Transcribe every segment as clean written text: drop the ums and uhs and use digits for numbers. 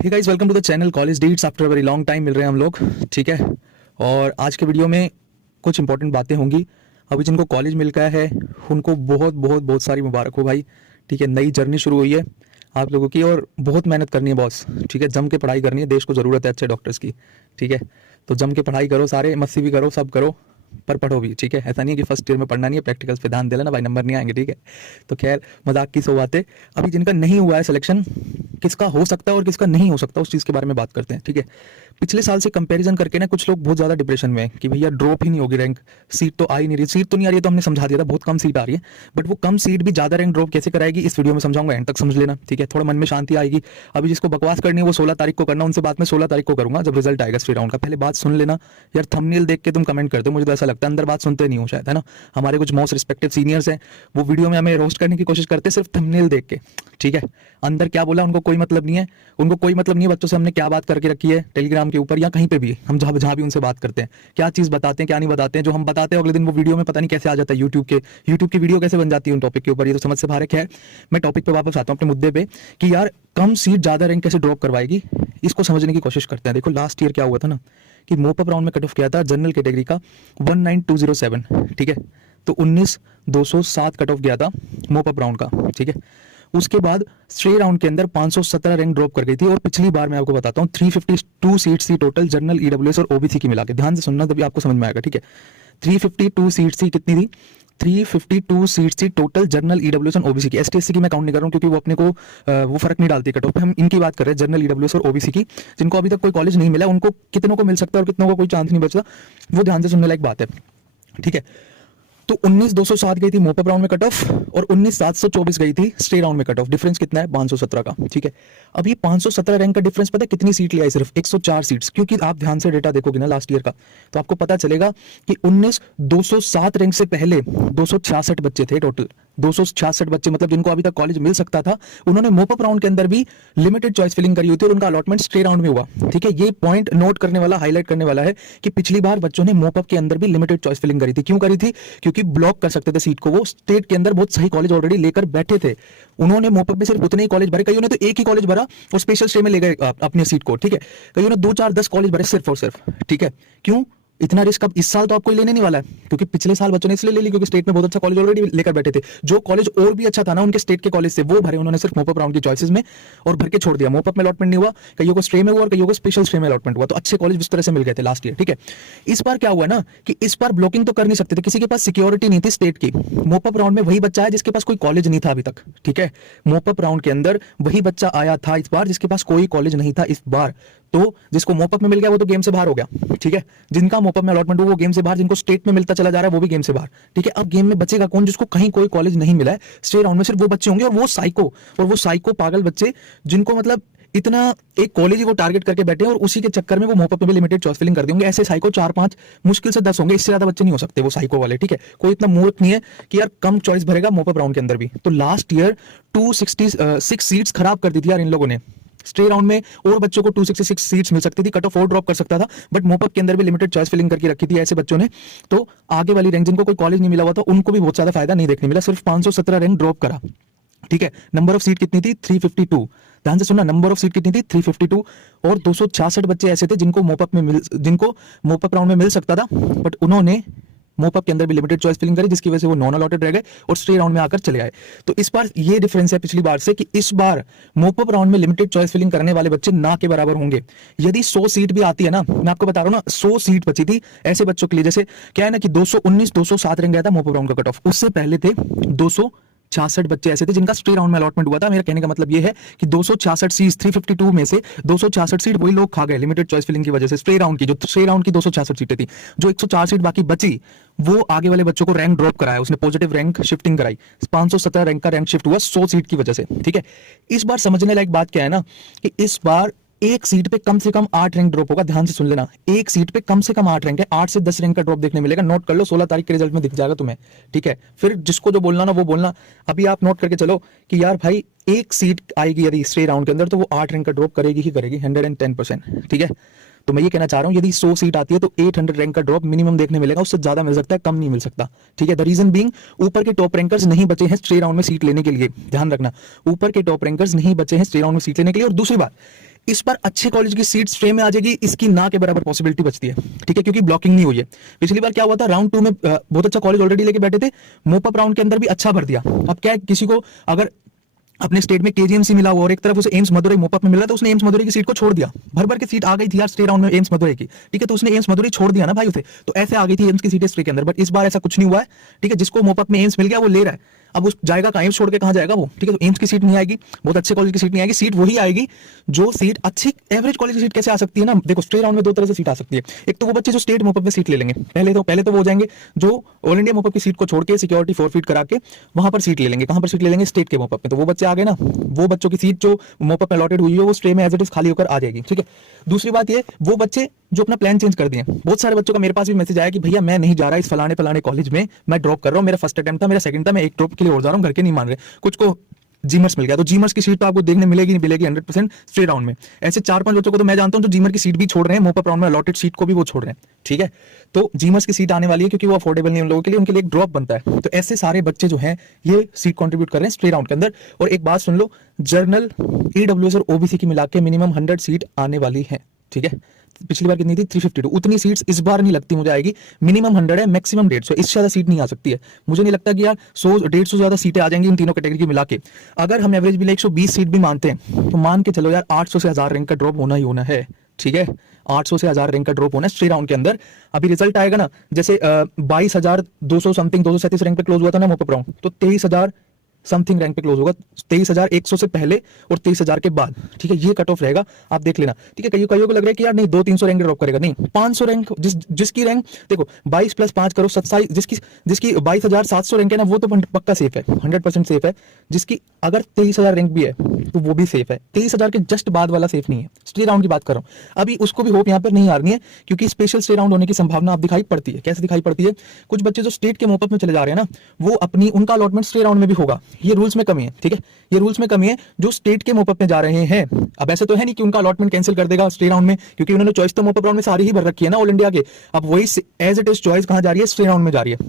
Hey guys, welcome to the channel college dates. After very long time मिल रहे हैं हम लोग, ठीक है। और आज के वीडियो में कुछ इंपॉर्टेंट बातें होंगी। अभी जिनको कॉलेज मिल गया है उनको बहुत बहुत बहुत सारी मुबारक हो भाई, ठीक है। नई जर्नी शुरू हुई है आप लोगों की और बहुत मेहनत करनी है बॉस, ठीक है। जम के पढ़ाई करनी है, देश को ज़रूरत है अच्छे डॉक्टर्स की, ठीक है। तो जम के पढ़ाई करो, सारे मस्ती भी करो, सब करो, पर पढ़ो भी, ठीक है। ऐसा नहीं है कि फर्स्ट ईयर में पढ़ना नहीं है, प्रैक्टिकल्स पे ध्यान दे लेना भाई, नंबर नहीं आएंगे, ठीक है। तो खैर मजाक की सो बातें। अभी जिनका नहीं हुआ है सिलेक्शन, किसका हो सकता है और किसका नहीं हो सकता, उस चीज़ के बारे में बात करते हैं, ठीक है। पिछले साल से कंपैरिजन करके ना कुछ लोग बहुत ज़्यादा डिप्रेशन में हैं कि भैया ड्रॉप ही नहीं होगी रैंक, सीट तो आ ही नहीं रही। सीट तो नहीं आ रही है तो हमने समझा दिया था, बहुत कम सीट आ रही है, बट वो कम सीट भी ज़्यादा रैंक ड्रॉप कैसे कराएगी इस वीडियो में समझाऊंगा, एंड तक समझ लेना, ठीक है। थोड़ा मन में शांति आएगी। अभी जिसको बकवास करनी है वो 16 तारीख को करना, उनसे बात मैं 16 तारीख को करूंगा जब रिजल्ट आएगा फ्री राउंड का। पहले बात सुन लेना यार, थंबनेल देख के तुम कमेंट करते हो, मुझे तो ऐसा लगता है अंदर बात सुनते नहीं हो शायद, है ना। हमारे कुछ मोस्ट रिस्पेक्टेड सीनियर्स हैं, वो वीडियो में हमें रोस्ट करने की कोशिश करते हैं सिर्फ थंबनेल देख के, ठीक है। अंदर क्या बोला उनको कोई मतलब नहीं है, उनको कोई मतलब नहीं है बच्चों से हमने क्या बात करके रखी है टेलीग्राम के ऊपर या कहीं पे भी, हम जहाँ भी उनसे बात करते हैं, क्या चीज़ बताते हैं क्या नहीं बताते हैं। जो हम बताते हैं अगले दिन वो वीडियो में पता नहीं कैसे आ जाता है, यूट्यूब की वीडियो कैसे बन जाती है उन टॉपिक के ऊपर, ये तो समझ से बाहर है। मैं टॉपिक पे वापस आता हूँ अपने मुद्दे पे कि यार कम सीट ज़्यादा रैंक कैसे ड्रॉप करवाएगी, इसको समझने की कोशिश करते हैं। देखो लास्ट ईयर क्या हुआ था ना कि मोपअप राउंड में कट ऑफ किया था जनरल कैटेगरी का 19207, ठीक है। तो 19207 कट ऑफ गया था मोपअप राउंड का, ठीक है। उसके बाद स्ट्रे राउंड के अंदर 517 रैंक ड्रॉप कर गई थी। और पिछली बार मैं आपको बताता हूँ 352 सीट्स थी टोटल जनरल, ईडब्ल्यूएस और ओबीसी की मिला के, ध्यान से सुनना तभी आपको समझ में आएगा, ठीक है। 352 सीट्स थी, कितनी थी? 352 सीट्स थी टोटल जनरल, ईडब्ल्यूएस और ओबीसी की। एसटी की मैं काउंट नहीं कर रहा हूँ क्योंकि वो अपने को वो फर्क नहीं डालती कट ऑफ पे। हम इनकी बात कर रहे हैं जनरल, ईडब्ल्यूएस और ओबीसी की, जिनको अभी तक कोई कॉलेज नहीं मिला, उनको कितनों को मिल सकता है और कितनों को कोई चांस नहीं बचता, वो ध्यान से सुनने लायक बात है, ठीक है। तो 19,207 गई थी मोपअप राउंड में कट ऑफ और 19,724 गई थी स्टे राउंड में कट ऑफ। डिफरेंस कितना है? 517 का, ठीक है। अब ये 517 रैंक का डिफरेंस पता है कितनी सीट लिया है? सिर्फ 104 सीट्स। क्योंकि आप ध्यान से डेटा देखोगे ना लास्ट ईयर का तो आपको पता चलेगा कि 19,207 रैंक से पहले 266 बच्चे थे टोटल। 266 बच्चे मतलब जिनको अभी तक कॉलेज मिल सकता था, उन्होंने मोपअप राउंड के अंदर भी लिमिटेड चॉइस फिलिंग करी हुई थी और उनका अलॉटमेंट स्टे राउंड में हुआ, ठीक है। ये पॉइंट नोट करने वाला, हाईलाइट करने वाला है कि पिछली बार बच्चों ने मोपअप के अंदर भी लिमिटेड चॉइस फिलिंग करी थी। क्यों करी थी? क्योंकि ब्लॉक कर सकते थे सीट को, वो स्टेट के अंदर बहुत सही कॉलेज ऑलरेडी लेकर बैठे थे। उन्होंने मोपअप में सिर्फ उतने ही कॉलेज भरे, कईयों ने तो एक ही कॉलेज भरा और स्पेशल स्टे में ले गए अपनी सीट को, ठीक है। कईयों ने 2 4 10 कॉलेज भरे सिर्फ और सिर्फ, ठीक है। क्यों इतना रिस्क? अब इस साल तो आपको लेने नहीं वाला है, क्योंकि पिछले साल बच्चों ने इसलिए ले ली क्योंकि स्टेट में बहुत अच्छा कॉलेज ऑलरेडी लेकर बैठे थे। जो कॉलेज और भी अच्छा था ना उनके स्टेट के कॉलेज से, वो भरे उन्होंने सिर्फ मोपअप राउंड की चॉइसेस में और भर के छोड़ दिया। मोपअप में अलॉटमेंट नहीं हुआ, कईयों को स्ट्रे में हुआ और कईयों को स्पेशल स्ट्रे में अलॉटमेंट हुआ। तो अच्छे कॉलेज इस तरह से मिल गए थे लास्ट ईयर, ठीक है। इस बार क्या हुआ ना कि इस बार ब्लॉकिंग तो कर नहीं सकते थे, किसी के पास सिक्योरिटी नहीं थी स्टेट की। मोपअप राउंड में वही बच्चा है जिसके पास कोई कॉलेज नहीं था अभी तक, ठीक है। मोपअप राउंड के अंदर वही बच्चा आया था इस बार जिसके पास कोई कॉलेज नहीं था इस बार। तो जिसको मोपअप में मिल गया वो तो गेम से बाहर हो गया, ठीक है। जिनका मोपअप में अलॉटमेंट हो वो गेम से बाहर, जिनको स्टेट में मिलता चला जा रहा है वो भी गेम से बाहर, ठीक है। अब गेम में बचेगा कौन? जिसको कहीं कोई कॉलेज नहीं मिला है। स्टे राउंड में सिर्फ वो बच्चे होंगे और वो साइको पागल बच्चे जिनको मतलब इतना एक कॉलेज ही वो टारगेट करके बैठे हैं और उसी के चक्कर में वो मोपअप में भी लिमिटेड चॉइस फिलिंग कर देंगे। ऐसे साइको 4-5 मुश्किल से 10 होंगे, इससे ज्यादा बच्चे नहीं हो सकते वो साइको वाले, ठीक है। कोई इतना मूर्ख नहीं है कि यार कम चॉइस भरेगा मोपअप राउंड के अंदर भी। तो लास्ट ईयर 266 सीट्स खराब कर दी थी यार इन लोगों ने। स्टे राउंड में और बच्चों को 266 सीट्स मिल सकती थी, कट ऑफ और ड्रॉप कर सकता था, बट मोपअप के अंदर भी लिमिटेड चॉइस फिलिंग करके रखी थी ऐसे बच्चों ने। तो आगे वाली रैंक जिनको कोई कॉलेज नहीं मिला हुआ था उनको भी बहुत ज्यादा फायदा नहीं देखने मिला, सिर्फ 517 रैंक ड्रॉप करा, ठीक है। नंबर ऑफ सीट कितनी थी? 352। ध्यान से सुनना, नंबर ऑफ सीट कितनी थी? 352। और 266 बच्चे ऐसे थे जिनको मोपअप राउंड में मिल सकता था, बट उन्होंने मोपअप के अंदर भी लिमिटेड चॉइस फिलिंग करी जिसकी वजह से वो नॉन अलॉटेड रह गए और स्टे राउंड में आकर चले आए। तो इस बार ये डिफरेंस है पिछली बार से कि इस बार मोपअप राउंड में लिमिटेड चॉइस फिलिंग करने वाले बच्चे ना के बराबर होंगे। यदि 100 सीट भी आती है ना, मैं आपको बता रहा हूं ना, 100 सीट बची थी ऐसे बच्चों के लिए। जैसे क्या है ना कि 219-207 रैंक गया था मोपअप राउंड का कट ऑफ, उससे पहले थे 266 बच्चे ऐसे थे जिनका स्टे राउंड में अलॉटमेंट हुआ था। मेरा कहने का मतलब ये है कि 266 सीट 352 में से 266 सीट वही लोग खा गए लिमिटेड चॉइस फिलिंग की वजह से। स्टे राउंड की 266 सीटें थी, जो 104 सीट बाकी बची वो आगे वाले बच्चों को रैंक ड्रॉप कराया, उसने पॉजिटिव रैंक शिफ्टिंग कराई। 517 रैंक का रैंक शिफ्ट हुआ 100 सीट की वजह से, ठीक है। इस बार समझने लायक बात क्या है ना कि इस बार एक सीट पे कम से कम 8 रैंक ड्रॉप होगा। ध्यान से सुन लेना, एक सीट पे कम से कम 8 रैंक है, 8 से 10 रैंक का ड्रॉप देखने मिलेगा। नोट कर लो, 16 तारीख के रिजल्ट में दिख जाएगा तुम्हें, ठीक है। फिर जिसको जो बोलना ना वो बोलना। अभी आप नोट करके चलो कि यार भाई एक सीट आएगी यदि स्टे राउंड के अंदर तो वो 8 रैंक का ड्रॉप करेगी ही करेगी, 110%, ठीक है। तो मैं ये कहना चाह रहा हूं यदि 100 सीट आती है तो 800 रैंक का ड्रॉप मिनिमम देखने मिलेगा, उससे ज्यादा मिल सकता है, कम नहीं मिल सकता, ठीक है। द रीजन बीइंग ऊपर के टॉप रैंकर्स नहीं बचे हैं स्टे राउंड में सीट लेने के लिए, ध्यान रखना, ऊपर के टॉप रैंकर्स नहीं बचे हैं स्टे राउंड में सीट लेने के लिए। और दूसरी बात, इस बार अच्छे कॉलेज की सीट स्ट्रे में आ जाएगी, इसकी ना के बराबर पॉसिबिलिटी बचती है, ठीक है, क्योंकि ब्लॉकिंग नहीं हुई है। पिछली बार क्या हुआ था, राउंड 2 में बहुत अच्छा कॉलेज ऑलरेडी लेके बैठे थे, मोपअप राउंड के अंदर भी अच्छा भर दिया। अब क्या है, किसी को अगर अपने स्टेट में केजीएमसी मिला हुआ और एक तरफ उसे एम्स मदुरई मोपअप में मिला, तो उसने एम्स मदुरई की सीट को छोड़ दिया। भर भर की सीट आ गई थी यार स्टे राउंड में एम्स मदुरई की, ठीक है, तो उसने एम्स मदुरई छोड़ दिया ना भाई उसे, तो ऐसे आ गई थी एम्स की सीटें स्टे के अंदर। बट इस बार ऐसा कुछ नहीं हुआ है, ठीक है, जिसको मोपअप में एम्स मिल गया वो ले रहा है। अब उस जाएगा कहाँ, एम्स छोड़ के कहाँ जाएगा वो, ठीक है, तो एम्स की सीट नहीं आएगी, बहुत अच्छे कॉलेज की सीट नहीं आएगी, सीट वही आएगी जो सीट अच्छी एवरेज कॉलेज की सीट कैसे आ सकती है ना। देखो स्टे राउंड में दो तरह से सीट आ सकती है, एक तो वो बच्चे जो स्टेट मोपअप में सीट ले लेंगे, पहले तो वो हो जाएंगे जो ऑल इंडिया मोपअप की सीट को छोड़ के सिक्योरिटी फॉरफिट करा के वहां पर सीट ले लेंगे। कहां पर सीट ले लेंगे, स्टेट के मोपअप में, तो वो बच्चे आ गए ना, वो बच्चों की सीट जो मोपअप में अलॉटेड हुई है वो स्टे में एज इट इज खाली होकर आ जाएगी, ठीक है। दूसरी बात ये, वो बच्चे जो अपना प्लान चेंज कर दिए, बहुत सारे बच्चों का मेरे पास भी मैसेज आया कि भैया मैं नहीं जा रहा इस फलाने फलाने कॉलेज में, मैं ड्रॉप कर रहा हूँ, मेरा फर्स्ट अटेम्प्ट था, मेरा सेकंड था, मैं एक ड्रॉप के लिए और जा रहा हूँ, घर के नहीं मान रहे। कुछ को जीमर्स मिल गया, तो जीमर्स की सीट तो आपको देखने मिलेगी नहीं मिलेगी 100% स्ट्रे राउंड में। ऐसे 4-5 बच्चों को तो मैं जानता हूं जो जीमर की सीट भी छोड़ रहे हैं, मोपअप राउंड में अलॉटेड सीट को भी वो छोड़ रहे हैं, ठीक है। तो जीमर्स की सीट आने वाली है क्योंकि वो अफोर्डेबल नहीं उन लोगों के लिए, उनके लिए एक ड्रॉप बनता है। तो ऐसे सारे बच्चे जो हैं ये सीट कंट्रीब्यूट कर रहे हैं स्ट्रे राउंड के अंदर। और एक बात सुन लो, जर्नल, ईडब्ल्यूएस और ओबीसी की मिला के मिनिमम 100 सीट आने वाली है, ठीक है। पिछली बार कितनी थी, 352, उतनी सीट्स इस बार नहीं लगती मुझे आएगी। मिनिमम 100 है, मैक्सिमम 150, इससे ज्यादा सीट नहीं आ सकती है। मुझे नहीं लगता कि यार 100-150 ज्यादा सीटें आ जाएंगी इन तीनों कैटेगरी की मिला के। अगर हम एवरेज भी 120 सीट भी मानते हैं तो मान के चलो यार 800 से 1000 रैंक का ड्रॉप होना ही होना है, ठीक है। 800 से 1000 रैंक का ड्रॉप होना है स्ट्रे राउंड के अंदर। अभी रिजल्ट आएगा ना, जैसे 22,200 समथिंग 237 रैंक पे क्लोज हुआ था ना मोपअप राउंड, तो 23,000 समथिंग रैंक पे क्लोज होगा, 23,100 से पहले और 23,000 के बाद, ठीक है। ये कट ऑफ रहेगा, आप देख लेना, ठीक है। कईयों को लग रहा है कि यार नहीं 200-300 रैंक ड्रॉप करेगा, नहीं 500 रैंक, जिसकी रैंक देखो 22 + 5 करो 27, जिसकी 22,700 रैंक है ना, वो तो पक्का सेफ है, 100% सेफ है। जिसकी अगर 23,000 रैंक भी है तो वो भी सेफ है, 23,000 के जस्ट बाद वाला सेफ नहीं है। स्टे राउंड की बात कर रहा हूं, अभी उसको भी होप यहाँ पर नहीं हारनी है, क्योंकि स्पेशल स्टे राउंड होने की संभावना आप दिखाई पड़ती है। कैसे दिखाई पड़ती है, कुछ बच्चे जो स्टेट के मोपअप में चले जा रहे हैं ना, वो अपनी उनका अलॉटमेंट स्टे राउंड में भी होगा। ये रूल्स में कमी है, ठीक है, ये रूल्स में कमी है जो स्टेट के मोपअप में जा रहे हैं। अब ऐसे तो है नहीं कि उनका अलॉटमेंट कैंसिल कर देगा स्टे राउंड में, क्योंकि उन्होंने चॉइस तो मोपअप राउंड में सारी ही भर रखी है ना ऑल इंडिया के। अब वही एज इट इज चॉइस कहां जा रही है, स्टे राउंड में जा रही है,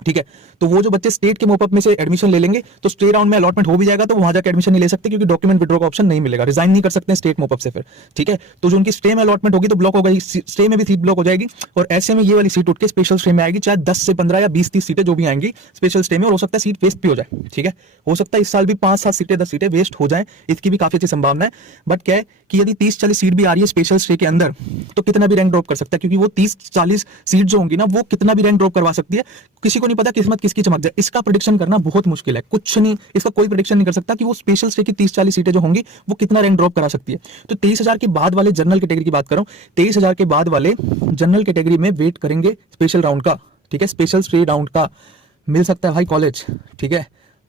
ठीक है। तो वो जो बच्चे स्टेट के मोपअप में से एडमिशन ले लेंगे तो स्टे राउंड में अलॉटमेंट हो भी जाएगा, तो वहां जाकर एडमिशन नहीं ले सकते क्योंकि डॉक्यूमेंट विड्रॉ का ऑप्शन नहीं मिलेगा, रिजाइन नहीं कर सकते हैं स्टेट मोपअप से फिर, ठीक है। तो जो उनकी स्टे में अलॉटमेंट होगी तो ब्लॉक हो गई, स्टे में भी सीट ब्लॉक हो जाएगी, और ऐसे में ये वाली सीट उठ के स्पेशल स्टे में आएगी, चाहे 10 से 15 या 20-30 सीटें जो भी आएंगी स्पेशल स्टे में, और हो सकता है सीट वेस्ट भी हो जाए, ठीक है। हो सकता है इस साल भी 5-7 सीटें 10 सीटें वेस्ट हो जाए, इसकी भी काफी अच्छी संभावना है। बट क्या है कि यदि 30-40 सीट भी आ रही है स्पेशल स्टे के अंदर तो कितना भी रैंक ड्रॉप कर सकता है, क्योंकि वो 30-40 सीट जो होंगी ना वो कितना भी रैंक ड्रॉप करवा सकती है, किसी को नहीं पता किस्मत किसकी चमक जाए। इसका प्रेडिक्शन करना बहुत मुश्किल है, कुछ नहीं, इसका कोई प्रेडिक्शन नहीं कर सकता कि वो स्पेशल स्टे की 30-40 सीटें जो होंगी वो कितना रैंक ड्रॉप करा सकती है। तो 23,000 के बाद वाले जनरल कैटेगरी की बात कर रहा हूं, 23,000 के बाद वाले जनरल कैटेगरी में वेट करेंगे स्पेशल राउंड का, ठीक है, स्पेशल स्टे राउंड का मिल सकता है भाई कॉलेज, ठीक है।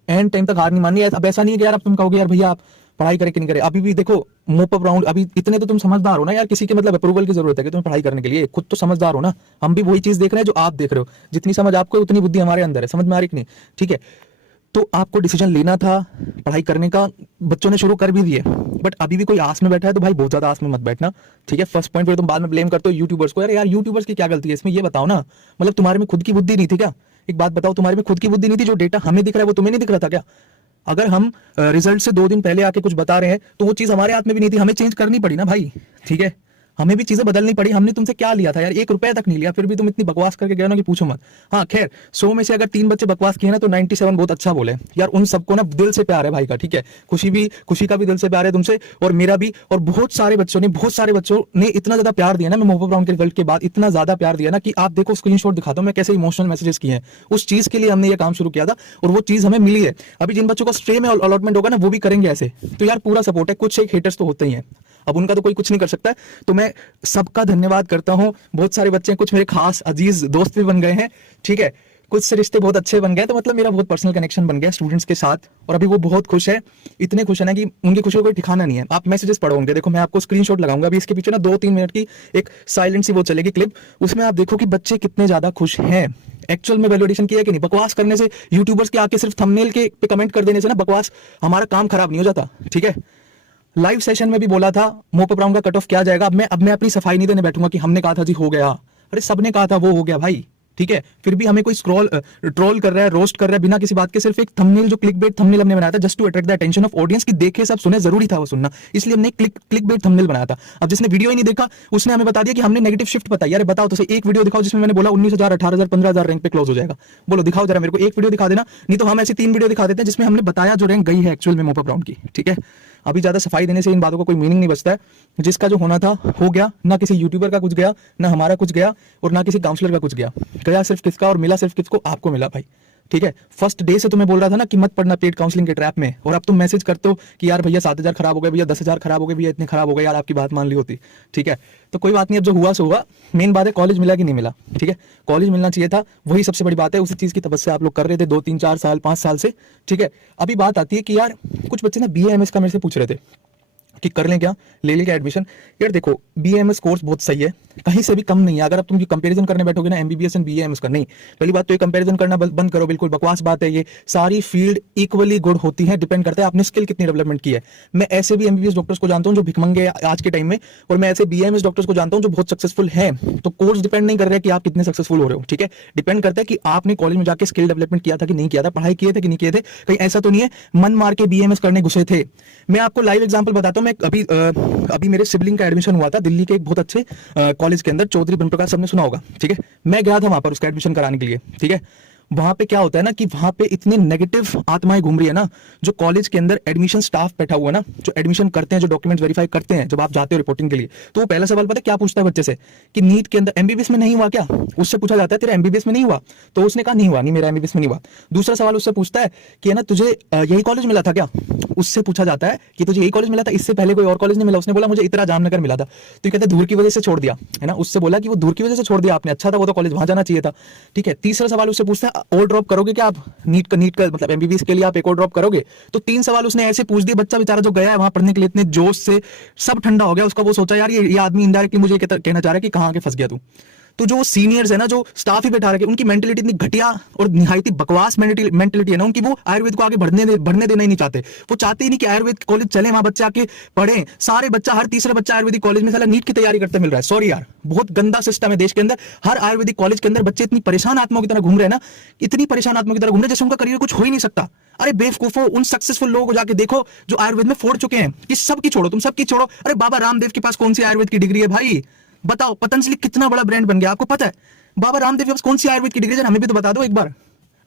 एंड टाइम तक हार नहीं माननी है। अब ऐसा नहीं है कि यार अब तुम कहोगे यार भैया आप पढ़ाई करे कि नहीं करे, अभी भी देखो मोपअप राउंड, अभी इतने तो तुम समझदार हो ना यार, किसी के मतलब अप्रूवल की जरूरत है कि तुम्हें पढ़ाई करने के लिए, खुद तो समझदार हो ना। हम भी वही चीज देख रहे हैं जो आप देख रहे हो, जितनी समझ आपको उतनी बुद्धि हमारे अंदर है, समझ में आ रही कि नहीं, ठीक है। तो आपको डिसीजन लेना था पढ़ाई करने का, बच्चों ने शुरू कर भी दिए, बट अभी भी कोई आस में बैठा है तो भाई बहुत ज्यादा आस में मत बैठना, ठीक है। फर्स्ट पॉइंट, फिर तुम बाद में ब्लेम करते हो यूट्यूबर्स को, यार यूट्यूबर्स की क्या गलती है इसमें, ये बताओ ना। मतलब तुम्हारे में खुद की बुद्धि नहीं थी क्या, एक बात बताओ, तुम्हारे में खुद की बुद्धि नहीं थी, जो डेटा हमें दिख रहा है वो तुम्हें नहीं दिख रहा था क्या। अगर हम रिजल्ट से 2 दिन पहले आके कुछ बता रहे हैं तो वो चीज हमारे हाथ में भी नहीं थी, हमें चेंज करनी पड़ी ना भाई, ठीक है। हमें भी चीजें बदलनी पड़ी। हमने तुमसे क्या लिया था यार, 1 रुपया तक नहीं लिया, फिर भी तुम इतनी बकवास करके गए ना कि पूछो मत। हाँ खैर, 100 में से अगर 3 बच्चे बकवास किए ना तो 97 बहुत अच्छा बोले यार, उन सबको ना दिल से प्यार है भाई का, ठीक है। खुशी का भी दिल से प्यार है तुमसे, और मेरा भी, और बहुत सारे बच्चों ने इतना ज्यादा प्यार दिया ना, मैं मोपअप राउंड के रिजल्ट के बाद इतना ज्यादा प्यार दिया ना कि आप देखो स्क्रीनशॉट दिखाता हूं मैं कैसे इमोशनल मैसेजेस किए हैं। उस चीज के लिए हमने ये काम शुरू किया था और वो चीज हमें मिली है। अभी जिन बच्चों का स्ट्रे में अलॉटमेंट होगा ना वो भी करेंगे ऐसे, तो यार पूरा सपोर्ट है। कुछ एक हेटर्स तो होते ही हैं, अब उनका तो कोई कुछ नहीं कर सकता है, तो मैं सबका धन्यवाद करता हूं। बहुत सारे बच्चे हैं, कुछ मेरे खास अजीज दोस्त भी बन गए हैं, ठीक है, कुछ से रिश्ते बहुत अच्छे बन गए, तो मतलब मेरा बहुत पर्सनल कनेक्शन बन गया स्टूडेंट्स के साथ, और अभी वो बहुत खुश है, इतने खुश है ना कि उनकी खुशी को कोई ठिकाना नहीं है। आप मैसेजेस पढ़ो उनके, देखो मैं आपको स्क्रीनशॉट लगाऊंगा अभी, इसके पीछे ना 2-3 मिनट की एक साइलेंट सी वो चलेगी क्लिप, उसमें आप देखो कि बच्चे कितने ज्यादा खुश हैं। एक्चुअल में वैलिडेशन किया कि नहीं, बकवास करने से, यूट्यूबर्स के आके सिर्फ थंबनेल के पे कमेंट कर देने से ना बकवास हमारा काम खराब नहीं हो जाता, ठीक है। लाइव सेशन में भी बोला था मोपअप राउंड का कट ऑफ क्या जाएगा। अब मैं अपनी सफाई नहीं देने बैठूंगा कि हमने कहा था जी हो गया, अरे सबने कहा था वो हो गया भाई, ठीक है, फिर भी हमें कोई ट्रोल कर रहा है, रोस्ट कर रहा है बिना किसी बात के, सिर्फ एक थंबनेल, जो क्लिकबेट थंबनेल हमने बनाया था just to attract the attention of audience, कि देखे सब सुने, जरूरी था वो सुनना, इसलिए हमने क्लिकबेट थंबनेल बनाया था। अब जिसने वीडियो ही नहीं देखा उसने हमें बता दिया कि हमने नेगेटिव शिफ्ट बताई। यार बताओ तो सही, एक वीडियो दिखाओ जिसमें मैंने बोला 19,000, 18,000, 15,000 रैंक पे क्लोज हो जाएगा। बोलो दिखाओ जरा मेरे को, एक वीडियो दिखा देना, नहीं तो हम ऐसी 3 वीडियो दिखा देते हैं जिसमें हमने बताया जो रैंक गई है एक्चुअल में मोपअप राउंड की। ठीक है, अभी ज्यादा सफाई देने से इन बातों का कोई मीनिंग नहीं बचता है। जिसका जो होना था हो गया, ना किसी यूट्यूबर का कुछ गया, ना हमारा कुछ गया, और ना किसी काउंसलर का कुछ गया सिर्फ किसका, और मिला सिर्फ किसको, आपको मिला भाई। ठीक है, फर्स्ट डे से तुम्हें बोल रहा था ना कि मत पढ़ना पेड काउंसलिंग के ट्रैप में, और अब तुम मैसेज करते हो कि यार भैया 7,000 खराब हो गए, भैया 10,000 खराब हो गए, भैया इतने खराब हो गए, यार आपकी बात मान ली होती। ठीक है, तो कोई बात नहीं, अब जो हुआ सो हुआ। मेन बात है कॉलेज मिला कि नहीं मिला। ठीक है, कॉलेज मिलना चाहिए था, वही सबसे बड़ी बात है। उसी चीज की तपस्या आप लोग कर रहे थे 2, 3, 4 साल, 5 साल से। ठीक है, अभी बात आती है कि यार कुछ बच्चे ना BA MS का मेरे से पूछ रहे थे कि कर लें क्या, ले लें क्या एडमिशन। यार देखो, BA MS कोर्स बहुत सही है, कहीं से भी कम नहीं है। अगर अब तुम कंपैरिजन करने बैठोगे ना MBBS एंड BA MS का, नहीं, पहली बात तो ये कंपैरिजन करना बंद करो, बिल्कुल बकवास बात है ये। सारी फील्ड इक्वली गुड होती है, डिपेंड करता है आपने स्किल कितनी डेवलपमेंट की है। मैं ऐसे भी MBBS डॉक्टर्स को जानता हूं जो भिखमंगे आज के टाइम में, और मैं ऐसे BA MS डॉक्टर्स को जानता हूं जो बहुत सक्सेसफुल हैं। तो कोर्स डिपेंड नहीं कर रहा है कि आप कितने सक्सेसफुल हो रहे हो। ठीक है, डिपेंड करता है कि आपने कॉलेज में जाके स्किल डेवलपमेंट किया था कि नहीं किया था, पढ़ाई किए थे कि नहीं किए थे। कहीं ऐसा तो नहीं है मन मार के BA MS करने घुसे थे। मैं आपको लाइव एग्जांपल बताता हूं। मैं अभी मेरे सिबलिंग का एडमिशन हुआ था दिल्ली के एक बहुत अच्छे कॉलेज के अंदर, चौधरी बनप्रकाश, सबने सुना होगा। ठीक है, मैं गया था वहां पर उसका एडमिशन कराने के लिए। ठीक है, वहां पे क्या होता है ना कि वहां पे इतने नेगेटिव आत्माएं घूम रही है ना, जो कॉलेज के अंदर एडमिशन स्टाफ बैठा हुआ है ना, जो एडमिशन करते हैं, जो डॉक्यूमेंट वेरीफाई करते हैं जब आप जाते हो रिपोर्टिंग के लिए, तो वो पहला सवाल पता है क्या पूछता है बच्चे से, कि नीट के अंदर MBBS में नहीं हुआ क्या। उससे पूछा जाता है तेरा MBBS में नहीं हुआ, तो उसने कहा नहीं हुआ, नहीं मेरा MBBS में नहीं हुआ। दूसरा सवाल उससे पूछता है कि है ना तुझे यही कॉलेज मिला था क्या। उससे पूछा जाता है कि तुझे यही कॉलेज मिला था, इससे पहले कोई और कॉलेज नहीं मिला। उसने बोला मुझे इतना जामनगर मिला था। तो कहते धूर की वजह से छोड़ दिया, है ना। उससे बोला कि वो धूर की वजह से छोड़ दिया आपने, अच्छा था वो तो कॉलेज, वहां जाना चाहिए था। ठीक है, तीसरा सवाल उससे पूछता है और ड्रॉप करोगे क्या आप, नीट का मतलब MBBS के लिए आप एक और ड्रॉप करोगे। तो 3 सवाल उसने ऐसे पूछ दिए, बच्चा बेचारा जो गया है वहां पढ़ने के लिए इतने जोश से, सब ठंडा हो गया उसका। वो सोचा यार ये आदमी इनडायरेक्टली मुझे कहना चाह रहा है कि कहां के फंस गया तू। तो जो सीनियर्स है ना, जो स्टाफ ही बैठा रखे, उनकी मेंटलिटी इतनी घटिया और निहायती बकवास मेंटलिटी है ना उनकी, वो आयुर्वेद को आगे बढ़ने देना ही नहीं चाहते। वो चाहते ही नहीं कि आयुर्वेद कॉलेज चले, वहां बच्चे आके पढ़े। सारे बच्चा, हर तीसरा बच्चा आयुर्वेदिक कॉलेज में साला नीट की तैयारी करते मिल रहा है। सॉरी यार, बहुत गंदा सिस्टम है देश के अंदर। हर आयुर्वेदिक कॉलेज के अंदर बच्चे इतनी परेशान आत्माओं की तरह घूम रहे हैं ना, इतनी परेशान आत्माओं की तरह घूम रहे हैं जैसे उनका करियर कुछ हो ही नहीं सकता। अरे बेवकूफो, उन सक्सेसफुल लोगों को जाके देखो जो आयुर्वेद में फोड़ चुके हैं, कि सबकी छोड़ो, तुम सबकी छोड़ो। अरे बाबा रामदेव के पास कौन सी आयुर्वेद की डिग्री है भाई, बताओ। पतंजलि कितना बड़ा ब्रांड बन गया, आपको पता है। बाबा रामदेव के पास कौन सी आयुर्वेद की डिग्री है, हमें भी तो बता दो एक बार।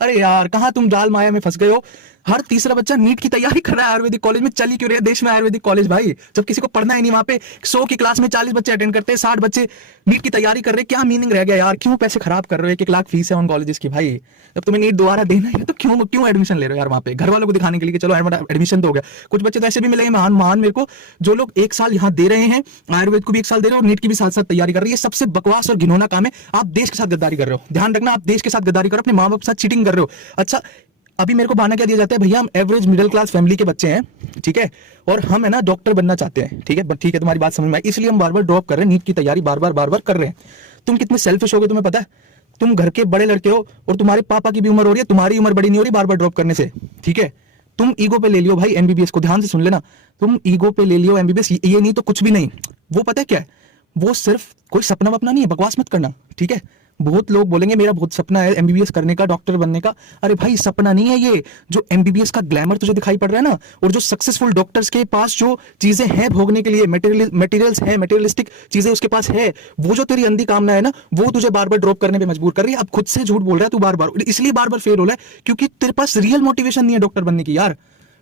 अरे यार, कहां तुम जाल माया में फंस गए हो। हर तीसरा बच्चा नीट की तैयारी कर रहा है आयुर्वेदिक कॉलेज में। चल ही क्यों रहे हैं देश में आयुर्वेदिक कॉलेज भाई, जब किसी को पढ़ना ही नहीं। वहां पे 100 की क्लास में 40 बच्चे अटेंड करते हैं, 60 बच्चे नीट की तैयारी कर रहे हैं। क्या मीनिंग रह गया यार, क्यों पैसे खराब कर रहे हो। 1-1 लाख फीस है उन कॉलेजेस की भाई। जब तुम्हें नीट दोबारा देना है तो क्यों एडमिशन ले रहे हो यार वहां पे, घर वालों को दिखाने के लिए कि चलो एडमिशन तो हो गया। कुछ बच्चे तो ऐसे भी मिले महान मेरे को, जो लोग 1 साल यहाँ दे रहे हैं, आयुर्वेद को भी 1 साल दे रहे हो और नीट की भी साथ साथ तैयारी कर रही है। सबसे बकवास और घिनौना काम है। आप देश के साथ गद्दारी कर रहे हो, ध्यान रखना, आप देश के साथ गद्दारी कर रहे हो, अपने माँ बाप के साथ चीटिंग कर रहे हो। अच्छा, अभी मेरे को बहाना क्या दिया जाता है, भैया हम एवरेज मिडिल क्लास फैमिली के बच्चे हैं, ठीक है, और हम है ना डॉक्टर बनना चाहते हैं। ठीक है, तुम्हारी बात समझ में आई, इसलिए हम बार बार ड्रॉप कर रहे हैं, नीट की तैयारी बार बार कर रहे हैं। तुम कितने सेल्फिश हो गए तुम्हें पता है। तुम घर के बड़े लड़के हो और तुम्हारे पापा की भी उम्र हो रही है, तुम्हारी उम्र बड़ी नहीं हो रही बार बार ड्रॉप करने से। ठीक है, तुम ईगो पे ले लियो भाई MBBS को, ध्यान से सुन लेना, तुम ईगो पे ले लियो MBBS, ये नहीं तो कुछ भी नहीं। वो पता है क्या है, वो सिर्फ कोई सपना वपना नहीं है, बकवास मत करना। ठीक है, बहुत लोग बोलेंगे मेरा बहुत सपना है MBBS करने का, डॉक्टर बनने का। अरे भाई सपना नहीं है ये, जो MBBS का ग्लैमर तुझे दिखाई पड़ रहा है ना, और जो सक्सेसफुल डॉक्टर्स के पास जो चीजें हैं भोगने के लिए, मटेरियल्स हैं, मटेरियलिस्टिक चीजें उसके पास है, वो जो तेरी अंधी कामना है ना, वो तुझे बार बार ड्रॉप करने पे मजबूर कर रही है। अब खुद से झूठ बोल रहा है तू बार बार, इसलिए बार बार फेल हो रहा है क्योंकि तेरे पास रियल मोटिवेशन नहीं है डॉक्टर बनने की। यार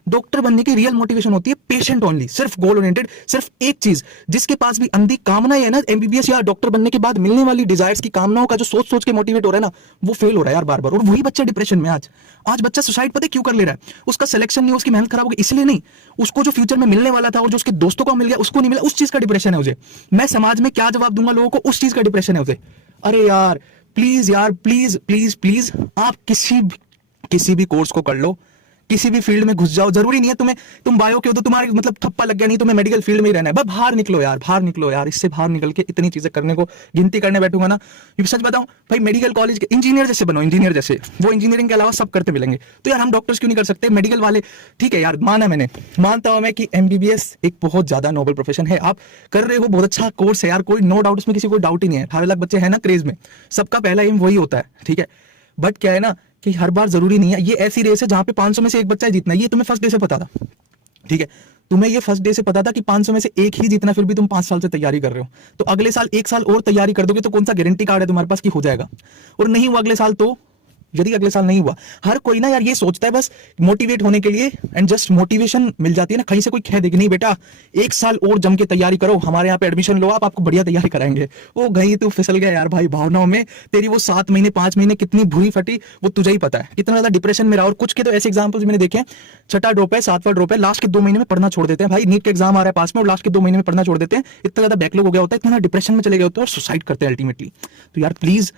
डॉक्टर बनने की रियल मोटिवेशन होती है पेशेंट ओनली, सिर्फ गोल ओरिएंटेड, सिर्फ एक चीज। जिसके पास भी अंधी कामना है ना MBBS या डॉक्टर बनने के बाद मिलने वाली डिजायर्स की कामनाओं का जो सोच सोच के मोटिवेट हो रहा है ना, वो फेल हो रहा है यार बार बार। और वही बच्चा डिप्रेशन में आज बच्चा सुसाइड पता है क्यों कर ले रहा है, उसका सिलेक्शन नहीं, उसकी मेहनत खराब हो गई इसलिए नहीं, उसको जो फ्यूचर में मिलने वाला था और जो उसके दोस्तों को मिल गया उसको नहीं मिला, उस चीज का डिप्रेशन है उसे। मैं समाज में क्या जवाब दूंगा लोगों को, उस चीज का डिप्रेशन है उसे। अरे यार प्लीज यार, प्लीज प्लीज प्लीज, आप किसी भी कोर्स को कर लो, किसी भी फील्ड में घुस जाओ, जरूरी नहीं है तुम बायो के हो तो तुम्हारे मतलब ठप्पा लग गया, नहीं तुम्हें मेडिकल फील्ड में ही रहना है, बस बाहर निकलो यार, बाहर निकलो यार। इससे बाहर निकल के इतनी चीजें करने को गिनती करने बैठूंगा ना, ये सच बताऊं भाई, मेडिकल कॉलेज के इंजीनियर जैसे बनो, इंजीनियर जैसे, वो इंजीनियरिंग के अलावा सब करते मिलेंगे। तो यार हम डॉक्टर्स क्यों नहीं कर सकते, मेडिकल वाले? ठीक है यार, मानता हूं मैं कि एमबीबीएस एक बहुत ज्यादा नोबल प्रोफेशन है, आप कर रहे हो, बहुत अच्छा कोर्स है यार, कोई नो डाउट, उसमें किसी को डाउट ही नहीं है। 18 लाख बच्चे हैं ना क्रेज में, सबका पहला एम वही होता है, ठीक है। बट क्या है ना कि हर बार जरूरी नहीं है, ये ऐसी रेस है जहां पे 500 में से एक बच्चा ही जीतना है, ये तुम्हें फर्स्ट डे से पता था, ठीक है। तुम्हें ये फर्स्ट डे से पता था कि 500 में से एक ही जीतना, फिर भी तुम 5 साल से तैयारी कर रहे हो। तो अगले साल 1 साल और तैयारी कर दोगे तो कौन सा गारंटी कार्ड है तुम्हारे पास कि हो जाएगा? और नहीं हुआ अगले साल तो, यदि अगले साल नहीं हुआ, हर कोई ना यार ये सोचता है बस मोटिवेट होने के लिए, एंड जस्ट मोटिवेशन मिल जाती है ना कहीं से, कोई कह देगी नहीं बेटा 1 साल और जम के तैयारी करो, हमारे यहाँ पे एडमिशन लो, आपको बढ़िया तैयारी कराएंगे। वो गई तू फिसल गया यार भाई भावनाओं में, तेरी वो 7 महीने 5 महीने कितनी बुरी फटी वो तुझे ही पता है, कितना ज्यादा डिप्रेशन में रहा। और कुछ के तो ऐसे एग्जाम्पल्स मैंने देखे हैं, 6वां ड्रॉप है 7वां ड्रॉप है, लास्ट के 2 महीने में पढ़ना छोड़ देते हैं भाई, नीट का एग्जाम आ रहा है पास में और लास्ट के 2 महीने में पढ़ना छोड़ देते हैं, इतना ज्यादा बैकलॉग हो गया होता है, इतना डिप्रेशन में चले गए होते हैं और सुसाइड करते हैं अल्टीमेटली। तो यार प्लीज,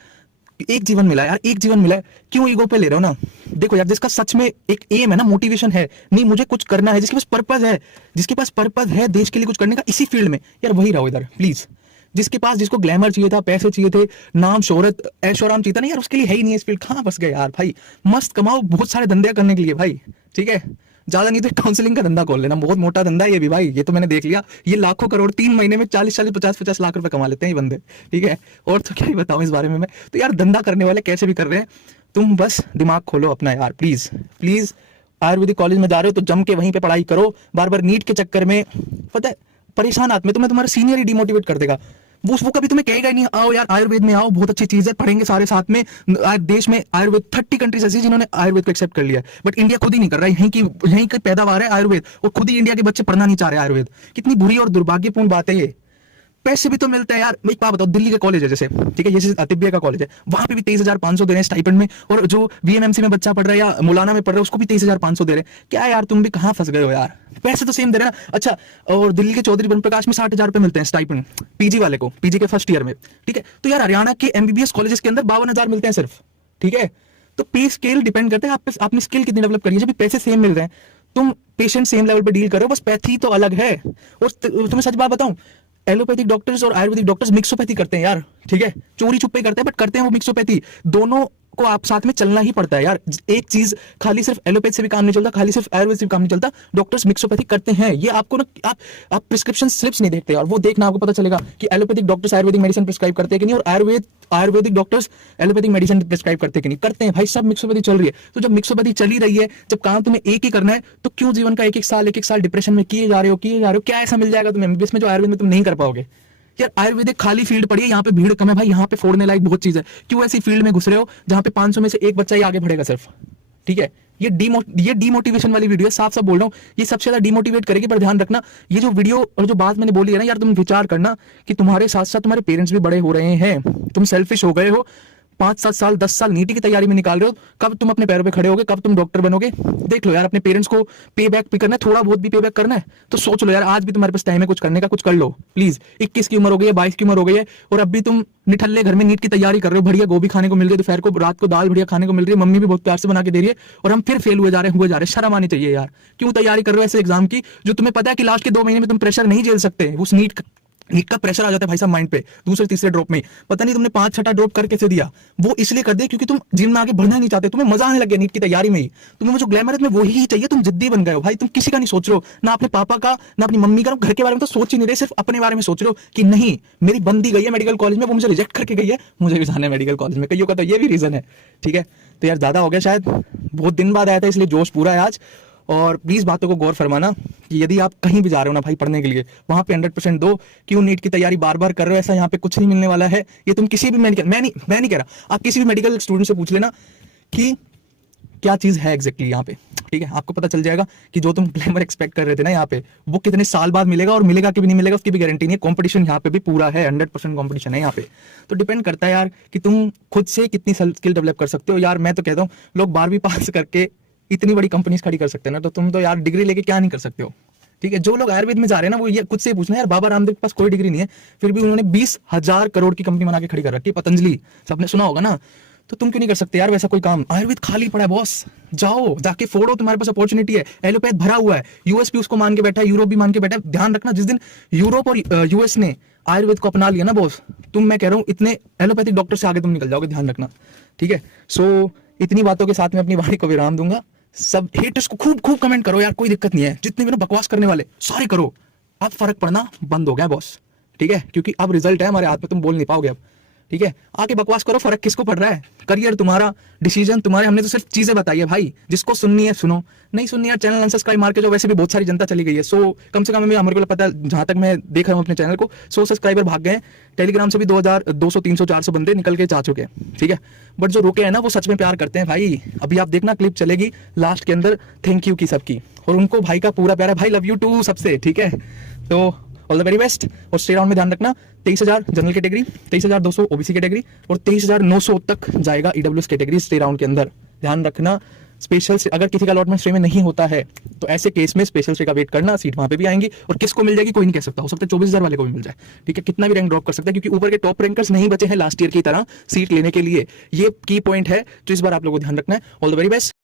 एक जीवन मिला यार, एक जीवन मिला है, क्यों ईगो पे ले रहे हो ना? देखो यार, जिसका सच में एक एम है ना, मोटिवेशन है, नहीं मुझे कुछ करना है, जिसके पास पर्पस है, जिसके पास पर्पस है देश के लिए कुछ करने का इसी फील्ड में, यार वही रहो इधर प्लीज। जिसको ग्लैमर चाहिए था, पैसे चाहिए थे, नाम शोहरत ऐशो आराम चाहिए था ना यार, उसके लिए है ही नहीं इस फील्ड, कहां फंस गए यार भाई। मस्त कमाओ, बहुत सारे धंधे करने के लिए भाई, ठीक है, ज्यादा नहीं तो काउंसलिंग का धंधा खोल लेना, बहुत मोटा धंधा है ये भी भाई, ये तो मैंने देख लिया, ये लाखों करोड़ 3 महीने में 40-40 50-50 लाख रुपए कमा लेते हैं ये बंदे, ठीक है। और तो क्या ही बताऊं इस बारे में मैं, तो यार धंधा करने वाले कैसे भी कर रहे हैं, तुम बस दिमाग खोलो अपना यार प्लीज प्लीज। आयुर्वेदिक कॉलेज में जा रहे हो तो जम के वहीं पे पढ़ाई करो, बार बार नीट के चक्कर में पता है परेशान आदमी तुम्हें तुम्हारा सीनियर ही डिमोटिवेट कर देगा, वो कभी तुम्हें कहेगा ही नहीं आओ यार आयुर्वेद में आओ, बहुत अच्छी चीज है, पढ़ेंगे सारे साथ में। देश में आयुर्वेद 30 कंट्रीज ऐसी जिन्होंने आयुर्वेद को एक्सेप्ट कर लिया, बट इंडिया खुद ही नहीं कर रहा है, यहीं की पैदावार है आयुर्वेद, और खुद ही इंडिया के बच्चे पढ़ना नहीं चाह रहे आयुर्वेद। कितनी बुरी और दुर्भाग्यपूर्ण बात है ये। पैसे भी तो मिलते हैं यार, एक बात बताओ, दिल्ली के कॉलेज है जैसे, ठीक है, जैसे तिब्बिया का कॉलेज है, वहां पे भी 23,500 दे रहे हैं स्टाइपेंड में, और जो वीएमएमसी में बच्चा पढ़ रहा है या मौलाना में पढ़ रहा है उसको भी 23,500 दे रहे हैं। क्या यार तुम भी कहां फंस गए हो यार, पैसे तो सेम दे रहे हैं ना। अच्छा, और दिल्ली के चौधरी बन प्रकाश में 60,000 रुपए मिलते हैं स्टाइपेंड पीजी वाले को, पीजी के फर्स्ट ईयर में, ठीक है। तो यार हरियाणा के एमबीबीएस कॉलेजेस के अंदर 52,000 मिलते हैं सिर्फ, ठीक है। तो पे स्केल डिपेंड करते हैं आपने स्किल कितनी डेवलप करी है। जब पैसे सेम मिल रहे हैं, तुम पेशेंट सेम लेवल पे डील करो, बस पैथी तो अलग है। और तुम्हें सच बात बताऊं, एलोपैथिक डॉक्टर्स और आयुर्वेदिक डॉक्टर्स मिक्सोपैथी करते हैं यार, ठीक है, चोरी छुपे करते हैं बट करते हैं वो मिक्सोपैथी। दोनों को आप साथ में चलना ही पड़ता है यार, एक चीज खाली सिर्फ एलोपैथी से भी काम नहीं चलता, खाली सिर्फ आयुर्वेद से भी काम नहीं चलता, डॉक्टर्स मिक्सोपैथी करते हैं। ये आपको ना, आप प्रिस्क्रिप्शन स्लिप्स नहीं देखते और वो देखना आपको पता चलेगा कि allopathic doctors Ayurvedic medicine prescribe करते हैं कि नहीं, और Ayurvedic doctors allopathic medicine prescribe करते हैं कि नहीं, करते हैं भाई, सब मिक्सोपैथी चल रही है। तो जब मिक्सोपैथी चली रही है, जब काम तुम्हें एक ही करना है, तो क्यों जीवन का एक एक साल डिप्रेशन में किए जा रहे हो? क्या ऐसा मिल जाएगा तुम्हें एमबीबीएस में जो आयुर्वेद में तुम नहीं कर पाओगे? यार आयुर्वेदिक खाली फील्ड पड़ी है, यहाँ पे भीड़ कम है भाई, यहाँ पे फोड़ने लायक बहुत चीज है, क्यों ऐसी फील्ड में घुस रहे हो जहाँ पे 500 में से एक बच्चा ही आगे बढ़ेगा सिर्फ, ठीक है। ये डीमोटिवेशन वाली वीडियो है, साफ साफ बोल रहा हूँ, ये सबसे ज्यादा डीमोटिवेट करेगी। पर ध्यान रखना, ये जो वीडियो और जो बात मैंने बोली है ना यार, तुम विचार करना कि तुम्हारे साथ साथ तुम्हारे पेरेंट्स भी बड़े हो रहे हैं, तुम सेल्फिश हो गए हो, 5-7 साल 10 साल नीट की तैयारी में निकाल रहे हो, कब तुम अपने पैरों पे खड़े होगे, कब तुम डॉक्टर बनोगे? देख लो यार, अपने पेरेंट्स को पे बैक भी करना है, थोड़ा बहुत भी पे बैक करना है तो सोच लो यार, आज भी तुम्हारे पास टाइम है कुछ करने का, कुछ कर लो प्लीज। 21 की उम्र हो गई है, 22 की उम्र हो गई है, और अब भी तुम निठल्ले घर में नीट की तैयारी कर रहे हो, बढ़िया गोभी खाने को मिल रही है, दोपहर को रात को दाल बढ़िया खाने को मिल रही है, मम्मी भी बहुत प्यार से बना के दे रही है, और हम फिर फेल हुए जा रहे हैं। शर्म आनी चाहिए यार, क्यों तैयारी कर रहे हो ऐसे एग्जाम की जो तुम्हें पता है कि लास्ट के 2 महीने में तुम प्रेशर नहीं झेल सकते। उस नीट का प्रेशर आ जाता है भाई साहब माइंड पे, दूसरे तीसरे ड्रॉप में। पता नहीं तुमने 5-6 ड्रॉप कर कैसे दिया, वो इसलिए कर दिया क्योंकि तुम जिम में आगे बढ़ना नहीं चाहते, तुम्हें मजा आने लग गया नीट की तैयारी में ही, तुम्हें वो जो ग्लैमर है तुम्हें वही चाहिए, तुम जिद्दी बन गए हो भाई, तुम किसी का नहीं सोच रहे हो, ना अपने पापा का ना अपनी मम्मी का, घर के बारे में तो सोच ही नहीं रहे, सिर्फ अपने बारे में सोच रहे हो कि नहीं मेरी बंदी गई है मेडिकल कॉलेज में, वो मुझे रिजेक्ट करके गई है, मुझे भी जाना है मेडिकल कॉलेज में। कईयों का तो ये भी रीजन है, ठीक है। तो यार ज्यादा हो गया शायद, बहुत दिन बाद आया था इसलिए जोश पूरा है आज। और प्लीज बातों को गौर फरमाना कि यदि आप कहीं भी जा रहे हो ना भाई पढ़ने के लिए, वहां पे 100% दो। क्यों नीट की तैयारी बार बार कर रहे हो, ऐसा यहाँ पे कुछ नहीं मिलने वाला है। ये तुम किसी भी मेडिकल, मैं नहीं कह रहा, आप किसी भी मेडिकल स्टूडेंट से पूछ लेना कि क्या चीज है एग्जैक्टली यहाँ पे, ठीक है, आपको पता चल जाएगा कि जो तुम ग्लैमर एक्सपेक्ट कर रहे थे ना यहाँ पे, वो कितने साल बाद मिलेगा, और मिलेगा कि भी नहीं मिलेगा उसकी भी गारंटी नहीं है। कंपटीशन यहाँ पे भी पूरा है, 100% कंपटीशन है यहाँ पे। तो डिपेंड करता है यार कि तुम खुद से कितनी स्किल डेवलप कर सकते हो। यार मैं तो कहता हूँ लोग 12वीं पास करके इतनी बड़ी कंपनीज खड़ी कर सकते हैं ना, तो तुम तो यार डिग्री लेके क्या नहीं कर सकते हो, ठीक है। जो लोग आयुर्वेद में जा रहे हैं ना, वो ये खुद से पूछना यार, बाबा रामदेव के पास कोई डिग्री नहीं है, फिर भी उन्होंने 20,000 करोड़ की कंपनी बना के खड़ी कर रखी है, पतंजलि, सबने सुना होगा ना। तो तुम क्यों नहीं कर सकते यार वैसा कोई काम? आयुर्वेद खाली पड़ा है बॉस, जाओ जाके फोड़ो, तुम्हारे पास अपॉर्चुनिटी है। एलोपैथ भरा हुआ है, यूएस भी उसको मान के बैठा है, यूरोप भी मान के बैठा है। ध्यान रखना, जिस दिन यूरोप और यूएस ने आयुर्वेद को अपना लिया ना बॉस, तुम, मैं कह रहा हूँ, इतने एलोपैथिक डॉक्टर से आगे तुम निकल जाओगे, ध्यान रखना, ठीक है। सो इतनी बातों के साथ में अपनी वाणी को विराम दूंगा। सब हेटर्स को खूब खूब कमेंट करो यार, कोई दिक्कत नहीं है, जितने भी ना बकवास करने वाले सारे करो। अब फर्क पड़ना बंद हो गया बॉस, ठीक है, क्योंकि अब रिजल्ट है हमारे हाथ में, तुम बोल नहीं पाओगे अब, ठीक है। आके बकवास करो, फर्क किसको पड़ रहा है? करियर तुम्हारा, डिसीजन तुम्हारे, हमने तो सिर्फ चीजें बताई है भाई, जिसको सुननी है सुनो, नहीं सुननी है चैनल अनसब्सक्राइब मार के जो, वैसे भी बहुत सारी जनता चली गई है। सो कम से कम हमें को पता है, जहां तक मैं देख रहा हूँ अपने चैनल को, 100 सब्सक्राइबर भाग गए। टेलीग्राम से भी 2000, 200, 300, 400 बंदे निकल के जा चुके हैं, ठीक है। बट जो रुके हैं ना वो सच में प्यार करते हैं भाई। अभी आप देखना, क्लिप चलेगी लास्ट के अंदर थैंक यू की सबकी, और उनको भाई का पूरा प्यार है भाई, लव यू टू सबसे, ठीक है। तो ऑल द वेरी बेस्ट, और स्टे राउंड में ध्यान रखना, 23,000 जनरल कैटेगरी, 23,200 ओबीसी कैटेगरी और 23,900 तक जाएगा ईडब्ल्यूएस कैटेगरी स्टे राउंड के अंदर। ध्यान रखना, स्पेशल से अगर किसी का अलॉटमेंट स्टे में नहीं होता है तो ऐसे केस में स्पेशल स्टे का वेट करना, सीट वहां पे भी आएंगी, और किसको मिल जाएगी कोई नहीं कह सकता, हो सकता है 24,000 वाले को भी मिल जाए, ठीक है। कितना भी रैंक ड्रॉप कर सकता है, क्योंकि ऊपर के टॉप रैंकर्स नहीं बचे हैं लास्ट ईयर की तरह सीट लेने के लिए। ये की पॉइंट है जो इस बार आप लोगों को ध्यान रखना है। All the very best.